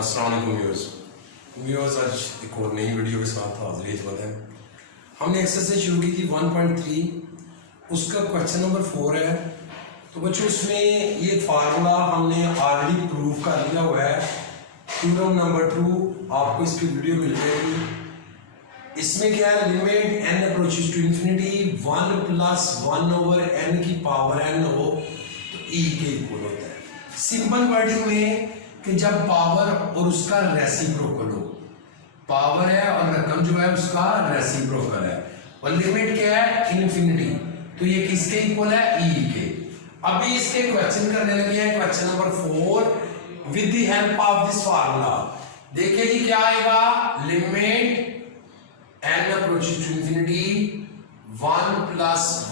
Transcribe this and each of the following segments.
अस्सलाम वालेकुम व्यूअर्स, आज एक और नई वीडियो के साथ हाजिर खिदमत है। हमने एक्सरसाइज शुरू की थी 1.3, उसका क्वेश्चन नंबर 4 है। तो बच्चों उसमें ये फार्मूला हमने ऑलरेडी प्रूव कर लिया हुआ है। थ्योरम नंबर 2 आपको इसकी वीडियो मिल जाएगी। इसमें क्या है, limit n approaches to infinity 1 + 1/n की पावर n हो तो e के इक्वल होता है। सिंपल वर्डिंग में कि जब पावर और उसका रेसिप्रोकल हो, पावर है और रकम जो है उसका रेसिप्रोकल है, और लिमिट क्या है इन्फिनिटी, तो ये किसके इक्वल है, e के। अभी इसके क्वेश्चन करने लगे हैं, question number 4 with the help of this formula. देखिए जी क्या आएगा, limit n approaches to infinity 1 +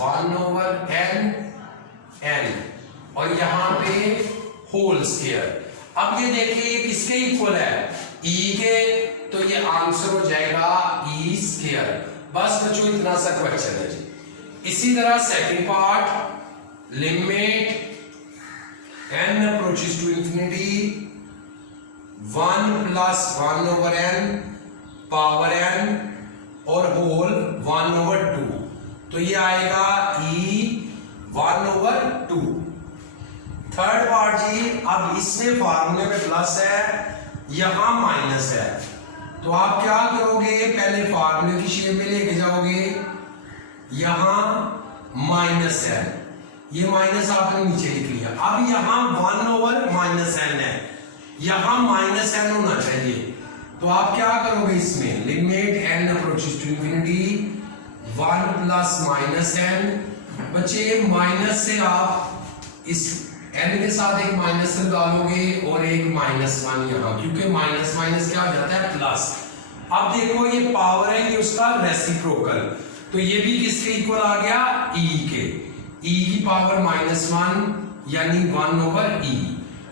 1/n और यहां पे होल स्क्वायर। अब ये देखिए ये किसके इक्वल है, e के, तो ये आंसर हो जाएगा e²। बस बच्चों इतना सा क्वेश्चन है जी। इसी तरह second part, limit n approaches to infinity 1 + 1/n power n और होल 1/2, तो ये आएगा e1/2। थर्ड पार्ट जी, अब इसमें फार्मूले में प्लस है, यहां माइनस है, तो आप क्या करोगे, पहले फार्मूले की शेप में लेके जाओगे, यहां माइनस है, ये माइनस आपने नीचे लिख लिया। अब यहां 1/-n है, यहां -n होना चाहिए, तो आप क्या करोगे, इसमें limit n approaches to infinity 1 + -n। बच्चे माइनस से आप इस n के साथ एक माइनस डालोगे और एक -1 यहां, क्योंकि माइनस माइनस क्या हो जाता है प्लस। अब देखो ये पावर है, ये उसका रेसिप्रोकल, तो ये भी किसके इक्वल आ गया, e के, e की पावर -1 यानी 1/e।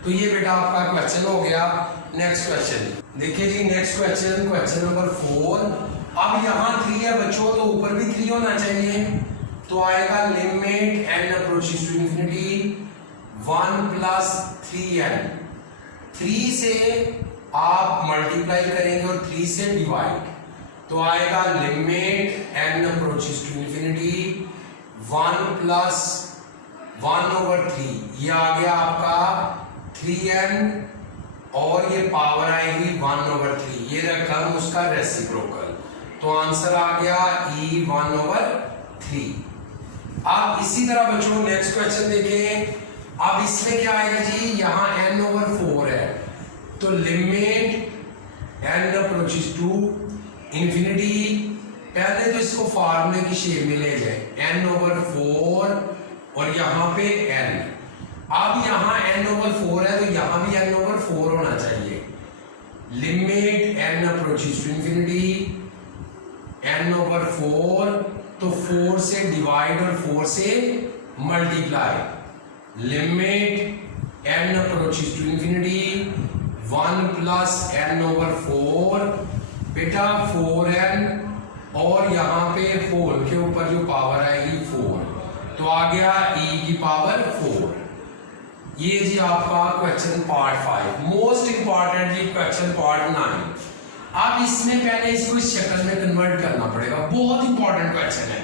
तो ये बेटा आपका क्वेश्चन हो गया। नेक्स्ट क्वेश्चन देखिए जी, नेक्स्ट क्वेश्चन, क्वेश्चन नंबर 4। अब यहां 3 है बच्चों, तो ऊपर भी 3 होना चाहिए, तो आएगा limit n approaches to infinity 1 + 3n। 3 से आप मल्टीप्लाई करेंगे और 3 से डिवाइड, तो आएगा limit n approaches to infinity 1 + 1/3, ये आ गया आपका 3n और ये पावर आएगी 1/3, ये रकम उसका रेसिप्रोकल, तो आंसर आ गया e1/3। अब इसी तरह बच्चों नेक्स्ट क्वेश्चन देखें। अब इसमें क्या आएगा जी, यहां n/4 है, तो limit n approaches to infinity, पहले तो इसको फार्मूले की शेप में ले जाए, n/4 और यहां पे n। अब यहां n/4 है, तो यहां भी n/4 होना चाहिए। Limit n approaches to infinity n/4, तो 4 से डिवाइड और 4 से multiply, limit n approaches to infinity 1 + n/4, बेटा 4n और यहाँ पे होल के ऊपर जो पावर आएगी 4, तो आ गया e की पावर 4। ये जी आपका क्वेश्चन पार्ट 5। मोस्ट इंपॉर्टेंट जी क्वेश्चन पार्ट 9। अब इसमें पहले इसको इस शक्ल में कन्वर्ट करना पड़ेगा, बहुत इंपॉर्टेंट क्वेश्चन है।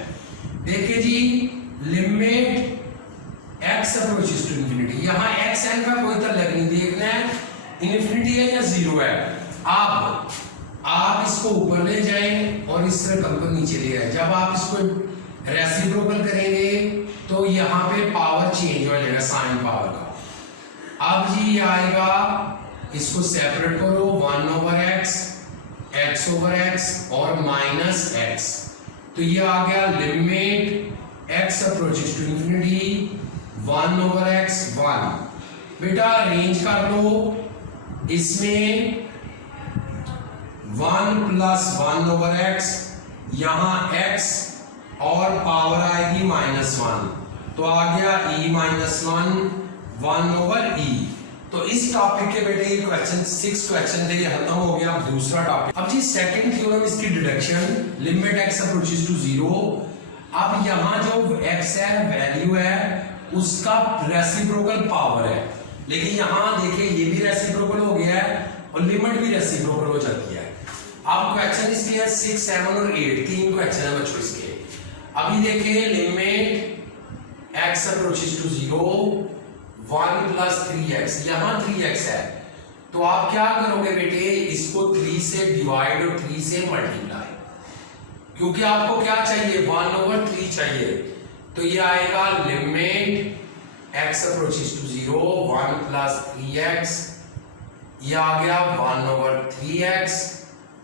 देखिए जी, limit x approaches to infinity, यहां x n का कोई तल्लक नहीं देखना है, इंफिनिटी है या 0 है। अब आप इसको ऊपर ले जाएं और इस रकम को नीचे ले आए, जब आप इसको रेसिप्रोकल करेंगे तो यहां पे पावर चेंज हो जाएगा, साइन पावर का। अब जी ये आएगा, इसको सेपरेट करो, 1/x, x/x और -x, तो ये आ गया limit x approaches to infinity 1/x 1। बेटा अरेंज कर लो, इसमें 1 + 1/x, यहां x और पावर आएगी -1, तो आ गया e-1 1/e। तो इस टॉपिक के बेटे ये क्वेश्चन 6 क्वेश्चन थे, ये खत्म हो गया। अब दूसरा टॉपिक, अब जी सेकंड थ्योरम, इसकी deduction, limit x approaches to 0। अब यहां जो x है वैल्यू है, उसका रेसिप्रोकल पावर है, लेकिन यहां देखिए ये भी रेसिप्रोकल हो गया है और लिमिट भी रेसिप्रोकल हो जाती है। अब क्वेश्चन इसके है 6, 7 और 8, 3 क्वेश्चन है बच्चों इसके। अभी देखिए limit x approaches to 0 1 plus 3x, यहां 3x है तो आप क्या करोगे बेटे, इसको 3 से डिवाइड और 3 से मल्टीप्लाई, क्योंकि आपको क्या चाहिए 1/3 चाहिए, तो ये आएगा limit x approaches to 0 1 plus 3x, ये आ गया 1/3x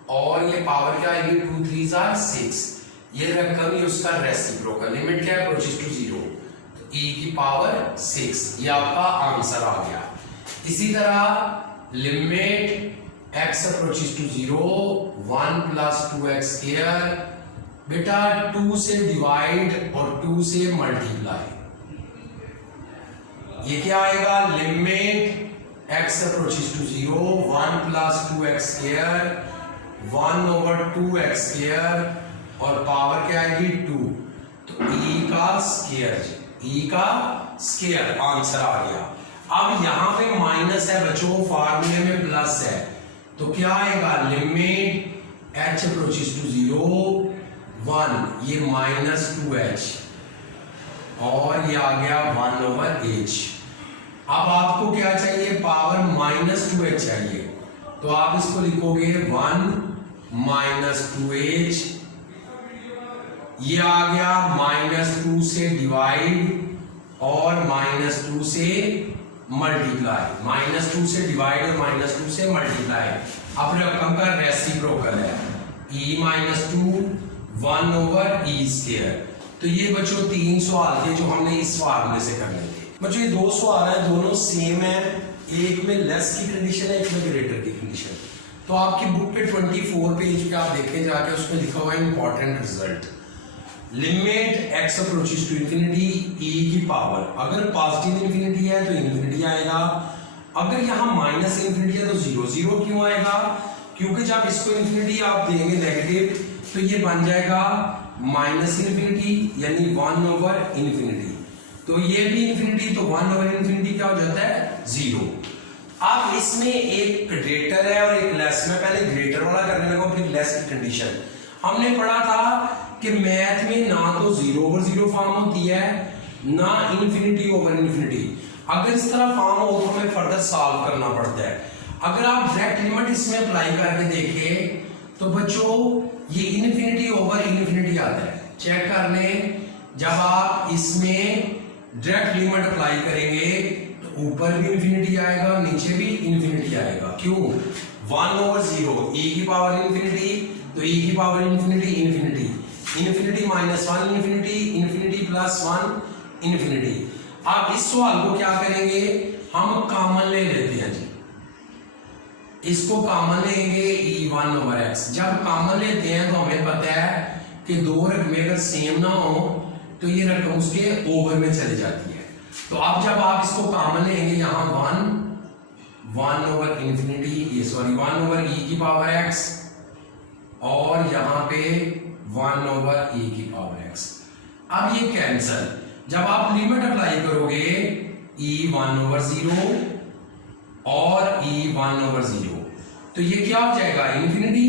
और ये पावर क्या आएगी 2 3 are 6, ये रकम ही उसका रेसिप्रोकल, लिमिट क्या है अप्रोचेस टू 0 तो e की पावर 6, ये आपका आंसर आ गया। इसी तरह limit x approaches to 0 1 plus 2x square, बेटा 2 से डिवाइड और 2 से मल्टीप्लाई, ये क्या आएगा limit x approaches to 0 1 plus 2x square 1/2x square और पावर क्या आएगी 2, तो e का स्क्वायर, e का स्क्वायर आंसर आ गया। अब यहां पे माइनस है बच्चों, फार्मूले में प्लस है, तो क्या आएगा लिमिट h अप्रोचेस टू 0 1, ये -2h और ये आ गया 1/h। अब आपको क्या चाहिए, पावर -2h चाहिए, तो आप इसको लिखोगे 1 -2h, ये आ गया -2 से डिवाइड और -2 से मल्टीप्लाई, -2 से डिवाइड और -2 से मल्टीप्लाई, अब रकम का रेसिप्रोकल है e -2 1/e²। तो ये बच्चों 3 सवाल थे जो हमने इस फार्मूले से करने थे। बच्चों ये 2 सवाल है, दोनों सेम है, एक में लेस की कंडीशन है, एक में ग्रेटर की कंडीशन। तो आपकी बुक पे 24 पेज पे आप देखें जाके, उसमें लिखा हुआ है important result, limit x approaches to infinity e की पावर, अगर पॉजिटिव इंफिनिटी है तो इंफिनिटी आएगा, अगर यहाँ माइनस इंफिनिटी है तो 0। 0 क्यों आएगा, क्योंकि जब इसको इंफिनिटी आप देंगे नेगेटिव तो ये बन जाएगा माइनस इंफिनिटी यानी 1/इंफिनिटी, तो ये भी इंफिनिटी, तो 1/इंफिनिटी क्या हो जाता है 0। अब इसमें एक ग्रेटर है और एक लेस, में पहले ग्रेटर वाला करने लगा फिर लेस की कंडीशन। हमने पढ़ा था कि मैथ में ना तो 0/0 फॉर्म होती है ना इन्फिनिटी ओवर इन्फिनिटी, अगर इस तरह फॉर्म हो तो हमें फर्दर सॉल्व करना पड़ता है। अगर आप डायरेक्ट लिमिट इसमें अप्लाई करके देखें तो बच्चों ये इन्फिनिटी ओवर इन्फिनिटी आता है, चेक कर लें, जब आप इसमें डायरेक्ट लिमिट अप्लाई करेंगे तो ऊपर भी इन्फिनिटी आएगा नीचे भी इन्फिनिटी आएगा, क्यों 1/0 e की पावर इन्फिनिटी, तो e की power infinity infinity, infinity -1 infinity, infinity +1 infinity. अब इस सवाल को क्या करेंगे, हम कॉमन ले लेते हैं जी, इसको कॉमन लेंगे e1/x, जब कॉमन लेते हैं तो हमें पता है कि दो रकमें अगर सेम ना हो तो ये रकम उसके ओवर में चली जाती है। तो अब जब आप इसको कॉमन लेंगे, यहाँ 1/इंफिनिटी, ये सॉरी 1/e की पावर x और यहाँ पे 1/e की पावर x। अब ये कैंसल, जब आप लिमिट अप्लाई करोगे e1/0 और e1/0 तो ये क्या हो जाएगा इन्फिनिटी,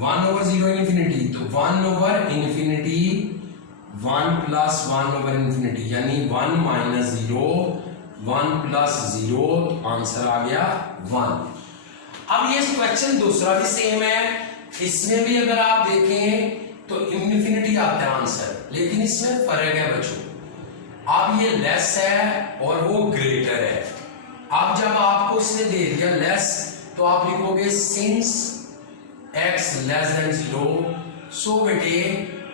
1/0 इन्फिनिटी, तो 1/इंफिनिटी 1 + 1/इंफिनिटी यानी 1 - 0 1 + 0, तो आंसर आ गया 1। अब ये क्वेश्चन दूसरा भी सेम है, इसमें भी अगर आप देखें तो इन्फिनिटी आता है आंसर, लेकिन इसमें फर्क है बच्चों, अब ये लेस है और वो ग्रेटर है। अब जब आपको इसने दे दिया लेस तो आप लिखोगे सिंस x < 0, सो बेटे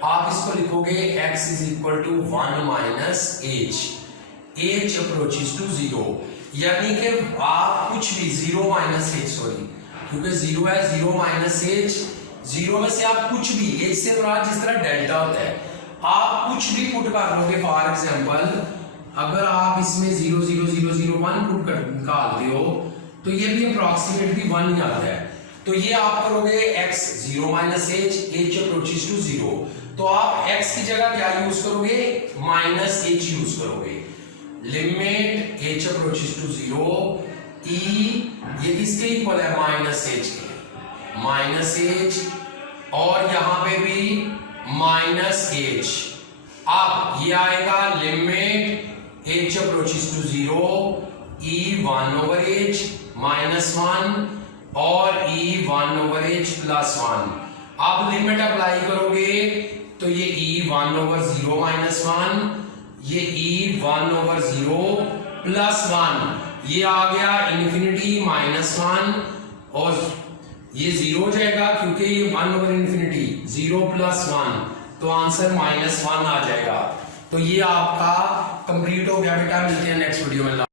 आप इसको लिखोगे x = 1 - h, h approaches to 0, यानी कि आप कुछ भी 0 - h, सॉरी क्योंकि 0 है, 0 - h, 0 में से आप कुछ भी, h से मुराद जिस तरह डेल्टा होता है, आप कुछ भी पुट कर लोगे। फॉर एग्जांपल अगर आप इसमें 0 0 0 0 1 पुट कर निकालते हो तो ये भी अप्रॉक्सीमेटली 1 ही आता है। तो ये आप करोगे x 0 - h, h approaches to 0, तो आप x की जगह क्या यूज करोगे -h यूज करोगे, limit h approaches to 0 e ये किसके इक्वल है माइनस एच के, माइनस एच और यहां पे भी माइनस एच। अब ये आएगा limit h approaches to 0 e 1 over h minus 1 और ई 1 ओवर एच प्लस 1। अब लिमिट अप्लाई करोगे तो ये ई 1 ओवर 0 माइनस 1, ये ई 1 ओवर 0 प्लस 1, ये आ गया इन्फिनिटी माइनस 1 और ये 0 हो जाएगा क्योंकि ये 1 ओवर इन्फिनिटी 0 प्लस 1, तो आंसर माइनस 1 आ जाएगा। तो ये आपका कंप्लीट हो गया बेटा। मिलते हैं नेक्स्ट वीडियो में।